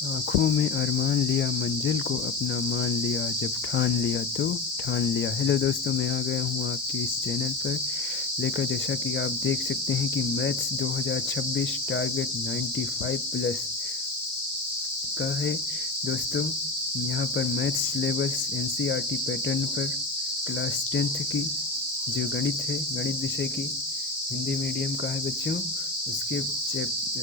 आँखों में अरमान लिया, मंजिल को अपना मान लिया, जब ठान लिया तो ठान लिया। हेलो दोस्तों, मैं आ गया हूँ आपके इस चैनल पर लेकर। जैसा कि आप देख सकते हैं कि मैथ्स 2026 टारगेट 95 प्लस का है दोस्तों। यहाँ पर मैथ्स सिलेबस एनसीईआरटी पैटर्न पर क्लास 10th की जो गणित है, गणित विषय की हिंदी मीडियम का है बच्चों। उसके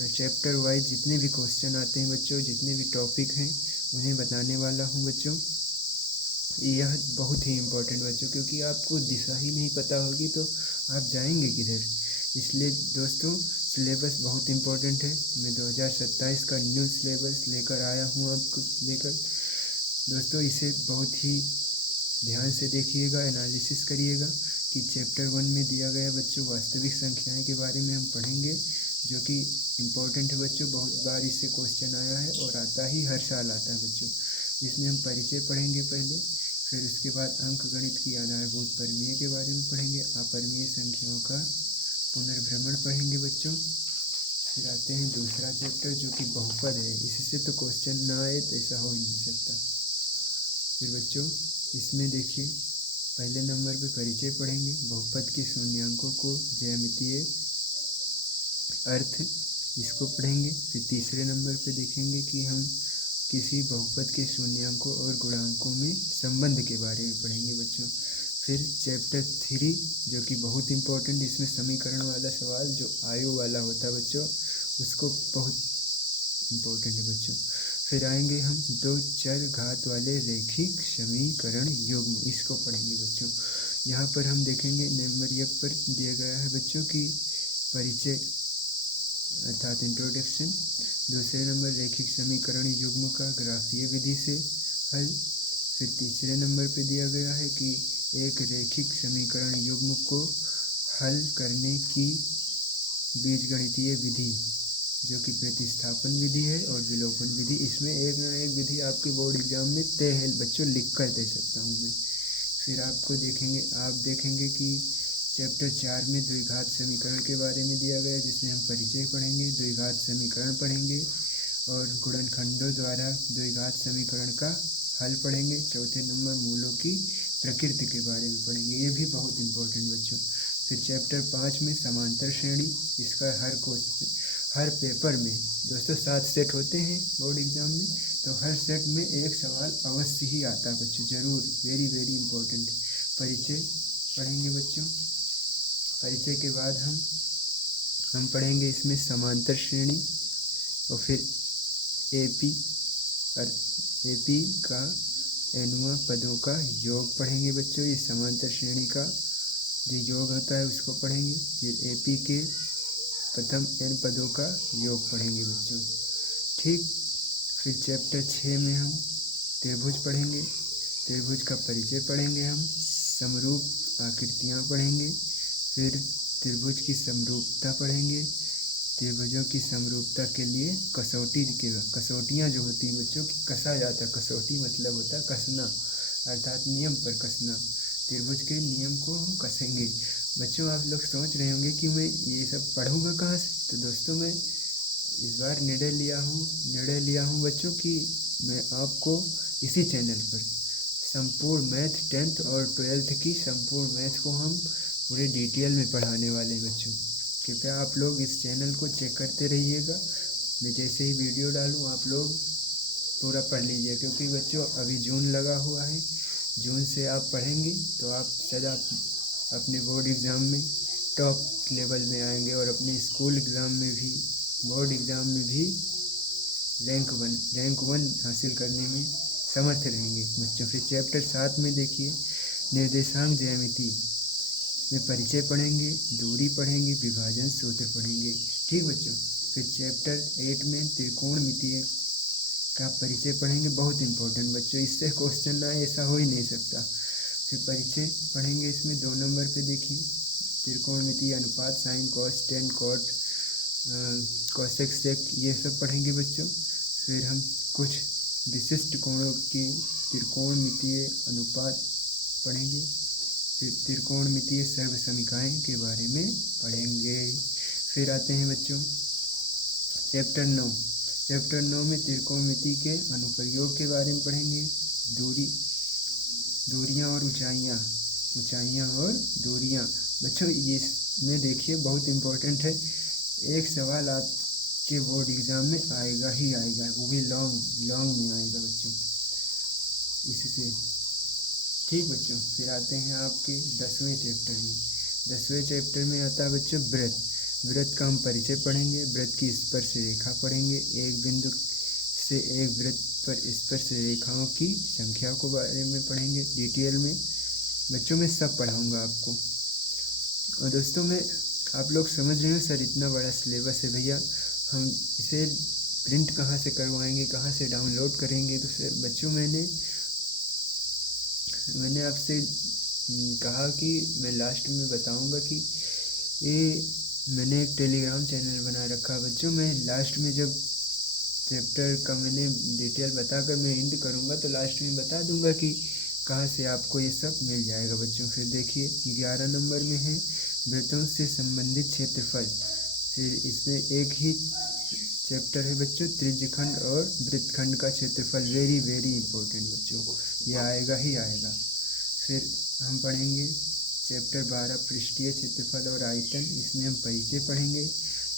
चैप्टर वाइज जितने भी क्वेश्चन आते हैं बच्चों, जितने भी टॉपिक हैं उन्हें बताने वाला हूं बच्चों। यह बहुत ही इम्पोर्टेंट बच्चों, क्योंकि आपको दिशा ही नहीं पता होगी तो आप जाएंगे किधर। इसलिए दोस्तों सिलेबस बहुत इम्पोर्टेंट है। मैं 2027 का न्यू सिलेबस लेकर आया हूँ आपको लेकर दोस्तों। इसे बहुत ही ध्यान से देखिएगा, एनालिसिस करिएगा कि चैप्टर 1 में दिया गया बच्चों वास्तविक संख्याएं के बारे में हम पढ़ेंगे, जो कि इम्पोर्टेंट है बच्चों। बहुत बार इससे क्वेश्चन आया है और आता ही हर साल आता है बच्चों। इसमें हम परिचय पढ़ेंगे पहले, फिर उसके बाद अंक गणित की आधारभूत परिमेय के बारे में पढ़ेंगे, अपरिमेय संख्याओं का पुनर्भ्रमण पढ़ेंगे बच्चों। फिर आते हैं दूसरा चैप्टर जो कि बहुपद है। इससे तो क्वेश्चन ना आए तो ऐसा हो ही नहीं सकता। फिर बच्चों इसमें देखिए, पहले नंबर पे परिचय पढ़ेंगे, बहुपद के शून्यांकों को ज्यामितीय अर्थ इसको पढ़ेंगे। फिर तीसरे नंबर पे देखेंगे कि हम किसी बहुपद के शून्यांकों और गुणांकों में संबंध के बारे में पढ़ेंगे बच्चों। फिर चैप्टर 3 जो कि बहुत इम्पोर्टेंट, इसमें समीकरण वाला सवाल जो आयु वाला होता है बच्चों, उसको बहुत इम्पोर्टेंट है बच्चों। फिर आएंगे हम दो चर घात वाले रैखिक समीकरण युग्म, इसको पढ़ेंगे बच्चों। यहाँ पर हम देखेंगे नंबर 1 पर दिया गया है बच्चों की परिचय अर्थात इंट्रोडक्शन। दूसरे नंबर रैखिक समीकरण युग्म का ग्राफीय विधि से हल। फिर तीसरे नंबर पे दिया गया है कि एक रैखिक समीकरण युग्म को हल करने की बीजगणितीय विधि जो कि प्रतिस्थापन विधि है और विलोपन विधि। इसमें एक ना एक विधि आपके बोर्ड एग्जाम में तय है बच्चों, लिख कर दे सकता हूँ मैं। फिर आप देखेंगे कि चैप्टर 4 में द्विघात समीकरण के बारे में दिया गया है, जिसमें हम परिचय पढ़ेंगे, द्विघात समीकरण पढ़ेंगे और गुणनखंडों द्वारा द्विघात समीकरण का हल पढ़ेंगे। चौथे नंबर मूलों की प्रकृति के बारे में पढ़ेंगे, ये भी बहुत इम्पोर्टेंट बच्चों। फिर चैप्टर 5 में समांतर श्रेणी, इसका हर पेपर में दोस्तों 7 सेट होते हैं बोर्ड एग्जाम में, तो हर सेट में एक सवाल अवश्य ही आता है बच्चों, ज़रूर, वेरी वेरी इम्पोर्टेंट। परिचय पढ़ेंगे बच्चों। परिचय के बाद हम पढ़ेंगे इसमें समांतर श्रेणी और फिर एपी और एपी का एनुआ पदों का योग पढ़ेंगे बच्चों। ये समांतर श्रेणी का जो योग होता है उसको पढ़ेंगे। फिर एपी के प्रथम n पदों का योग पढ़ेंगे बच्चों, ठीक। फिर चैप्टर 6 में हम त्रिभुज पढ़ेंगे, त्रिभुज का परिचय पढ़ेंगे, हम समरूप आकृतियाँ पढ़ेंगे। फिर त्रिभुज की समरूपता पढ़ेंगे, त्रिभुजों की समरूपता के लिए कसौटियाँ जो होती हैं बच्चों की कसा जाता है। कसौटी मतलब होता है कसना, अर्थात नियम पर कसना। त्रिभुज के नियम को हम कसेंगे बच्चों। आप लोग सोच रहे होंगे कि मैं ये सब पढ़ूंगा कहाँ से, तो दोस्तों मैं इस बार निर्णय लिया हूँ बच्चों कि मैं आपको इसी चैनल पर संपूर्ण मैथ 10th और 12th की संपूर्ण मैथ को हम पूरे डिटेल में पढ़ाने वाले हैं बच्चों। कृपया आप लोग इस चैनल को चेक करते रहिएगा। मैं जैसे ही वीडियो डालूँ आप लोग पूरा पढ़ लीजिए, क्योंकि बच्चों अभी जून लगा हुआ है। जून से आप पढ़ेंगे तो आप सदा अपने बोर्ड एग्ज़ाम में टॉप लेवल में आएंगे और अपने स्कूल एग्ज़ाम में भी, बोर्ड एग्ज़ाम में भी रैंक वन हासिल करने में समर्थ रहेंगे बच्चों। फिर चैप्टर 7 में देखिए निर्देशांक ज्यामिति में परिचय पढ़ेंगे, दूरी पढ़ेंगे, विभाजन सूत्र पढ़ेंगे, ठीक बच्चों। फिर चैप्टर 8 में त्रिकोणमितीय का परिचय पढ़ेंगे, बहुत इंपॉर्टेंट बच्चों, इससे क्वेश्चन ना ऐसा हो ही नहीं सकता। फिर परिचय पढ़ेंगे, इसमें 2 नंबर पे देखिए त्रिकोणमितीय अनुपात, sine cos tan cot cosec sec, ये सब पढ़ेंगे बच्चों। फिर हम कुछ विशिष्ट कोणों की त्रिकोणमितीय अनुपात पढ़ेंगे। फिर त्रिकोणमितीय सर्वसमीकाएं के बारे में पढ़ेंगे। फिर आते हैं बच्चों चैप्टर 9 चैप्टर 9 में त्रिकोणमिति के अनुप्रयोग के बारे में पढ़ेंगे। दूरियां और ऊंचाइयां और दूरियां। बच्चों ये इसमें देखिए बहुत इम्पोर्टेंट है, एक सवाल आपके बोर्ड एग्ज़ाम में आएगा ही आएगा, वो भी लॉन्ग में आएगा बच्चों इससे। ठीक बच्चों, फिर आते हैं आपके 10वें चैप्टर में। 10वें चैप्टर में आता है बच्चों वृत्त का हम परिचय पढ़ेंगे, वृत्त की स्पर्श रेखा पढ़ेंगे, एक बिंदु से एक वृत्त पर स्पर्श रेखाओं की संख्या को बारे में पढ़ेंगे डिटेल में। बच्चों मैं सब पढ़ाऊँगा आपको। और दोस्तों मैं आप लोग समझ रहे हो सर इतना बड़ा सिलेबस है भैया, हम इसे प्रिंट कहाँ से करवाएंगे, कहाँ से डाउनलोड करेंगे। तो सर बच्चों मैंने आपसे कहा कि मैं लास्ट में बताऊंगा कि ये मैंने एक टेलीग्राम चैनल बना रखा है बच्चों। मैं लास्ट में जब चैप्टर का मैंने डिटेल बताकर मैं एंड करूंगा तो लास्ट में बता दूंगा कि कहाँ से आपको ये सब मिल जाएगा बच्चों। फिर देखिए 11 नंबर में है वृत्तों से संबंधित क्षेत्रफल। फिर इसमें एक ही चैप्टर है बच्चों त्रिज्यखंड और वृत्तखंड का क्षेत्रफल। वेरी वेरी इंपॉर्टेंट बच्चों, ये आएगा ही आएगा। फिर हम पढ़ेंगे चैप्टर 12 पृष्ठीय क्षेत्रफल और आयतन। इसमें हम परिचय पढ़ेंगे,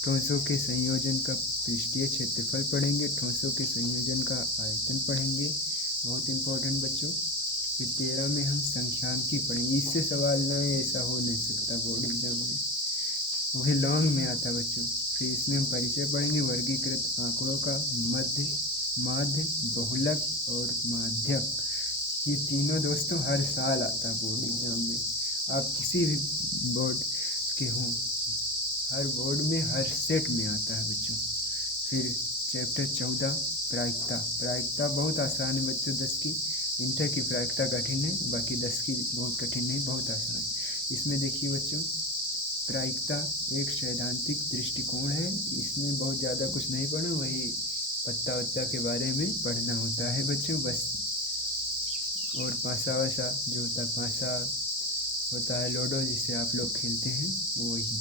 ठोसों के संयोजन का पृष्ठीय क्षेत्रफल पढ़ेंगे, ठोसों के संयोजन का आयतन पढ़ेंगे, बहुत इंपॉर्टेंट बच्चों। फिर 13 में हम संख्यांकी पढ़ेंगे, इससे सवाल ना ऐसा हो नहीं सकता बोर्ड एग्जाम में, वही लॉन्ग में आता बच्चों। फिर इसमें हम परिचय पढ़ेंगे वर्गीकृत आंकड़ों का, माध्य, बहुलक और माध्यक। ये तीनों दोस्तों हर साल आता है बोर्ड एग्जाम में, आप किसी भी बोर्ड के हों, हर बोर्ड में हर सेट में आता है बच्चों। फिर चैप्टर 14 प्रायिकता बहुत आसान है बच्चों। 10 की इंटर की प्रायिकता कठिन है, बाकी 10 की बहुत कठिन नहीं, बहुत आसान है। इसमें देखिए बच्चों प्रायिकता एक सैद्धांतिक दृष्टिकोण है, इसमें बहुत ज़्यादा कुछ नहीं पढ़ना, वही पत्ता वत्ता के बारे में पढ़ना होता है बच्चों बस। और पासा वासा जो होता है, पासा होता है लूडो जिसे आप लोग खेलते हैं वही,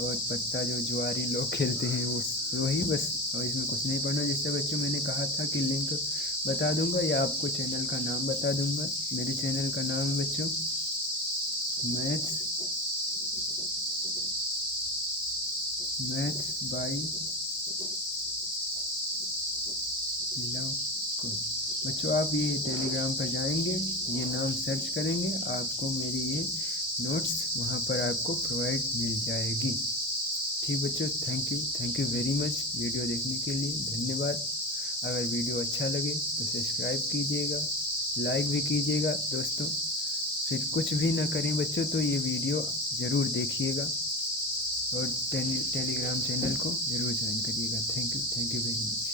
और पत्ता जो जुआरी लोग खेलते हैं वही बस। और इसमें कुछ नहीं पढ़ना। जैसे बच्चों मैंने कहा था कि लिंक बता दूंगा या आपको चैनल का नाम बता दूंगा। मेरे चैनल का नाम है बच्चों मैथ्स बाय लव कुश। बच्चों आप ये टेलीग्राम पर जाएंगे, ये नाम सर्च करेंगे, आपको मेरी ये नोट्स वहाँ पर आपको प्रोवाइड मिल जाएगी। ठीक बच्चों, thank you very much video देखने के लिए, धन्यवाद। अगर वीडियो अच्छा लगे तो सब्सक्राइब कीजिएगा, लाइक भी कीजिएगा दोस्तों। फिर कुछ भी ना करें बच्चों तो ये वीडियो ज़रूर देखिएगा और टेलीग्राम चैनल को ज़रूर ज्वाइन करिएगा। Thank you very much.